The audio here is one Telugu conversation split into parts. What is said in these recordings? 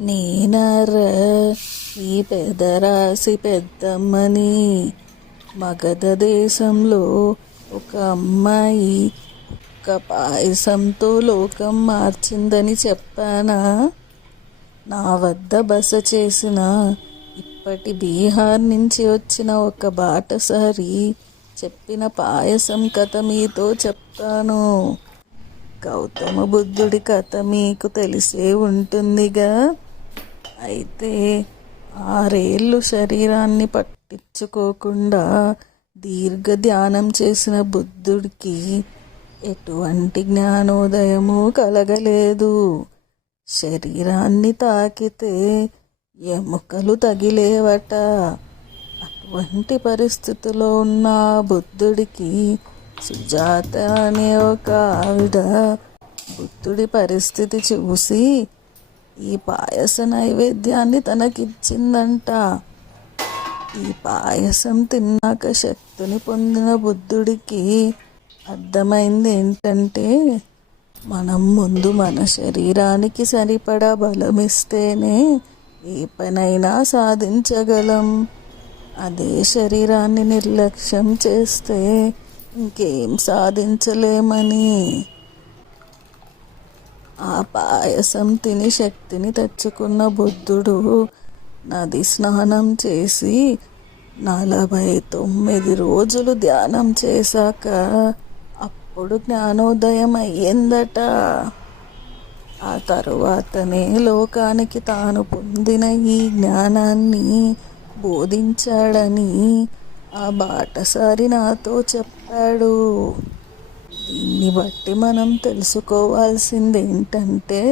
నేనర ఈ పెదరాసి పెద్దమ్మని. మగధ దేశంలో ఒక అమ్మాయి ఒక్క పాయసంతో లోకం మార్చిందని చెప్పానా? నా వద్ద బస చేసిన ఇప్పటి బీహార్ నుంచి వచ్చిన ఒక బాటసారి చెప్పిన పాయసం కథ మీతో చెప్తాను. గౌతమ బుద్ధుడి కథ మీకు తెలిసే ఉంటుందిగా. అయితే 6 ఏళ్ళు శరీరాన్ని పట్టించుకోకుండా దీర్ఘ ధ్యానం చేసిన బుద్ధుడికి ఎటువంటి జ్ఞానోదయము కలగలేదు. శరీరాన్ని తాకితే ఎముకలు తగిలేవట. అటువంటి పరిస్థితిలో ఉన్న బుద్ధుడికి సుజాత అనే ఒక ఆవిడ బుద్ధుడి పరిస్థితి చూసి ఈ పాయస నైవేద్యాన్ని తనకిచ్చిందంట. ఈ పాయసం తిన్నాక శక్తిని పొందిన బుద్ధుడికి అర్థమైంది ఏంటంటే, మనం ముందు మన శరీరానికి సరిపడా బలమిస్తేనే ఏ పనైనా సాధించగలం. అదే శరీరాన్ని నిర్లక్ష్యం చేస్తే ఇంకేం సాధించలేమని. ఆ పాయసం తిని శక్తిని తెచ్చుకున్న బుద్ధుడు నది స్నానం చేసి 49 రోజులు ధ్యానం చేశాక అప్పుడు జ్ఞానోదయం అయ్యిందట. ఆ తరువాతనే లోకానికి తాను పొందిన ఈ జ్ఞానాన్ని బోధించాడని ఆ బాటసారి నాతో చెప్పాడు. దీన్ని బట్టి మనం తెలుసుకోవాల్సింది ఏంటంటే,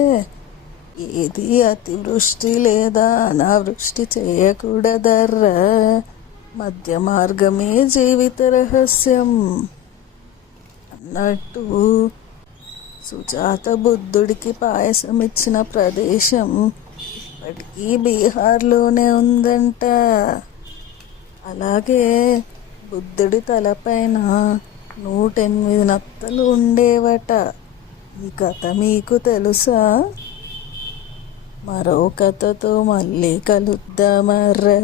ఏది అతివృష్టి లేదా అనావృష్టి చేయకూడదర్రా. మధ్య మార్గమే జీవిత రహస్యం అన్నట్టు సుజాత బుద్ధుడికి పాయసం ఇచ్చిన ప్రదేశం ఇప్పటికీ బీహార్లోనే ఉందంట. అలాగే బుద్ధుడి తలపైన 108 నత్తలు ఉండేవట. ఈ కథ మీకు తెలుసా? మరో కథతో మళ్ళీ కలుద్దామర్రా.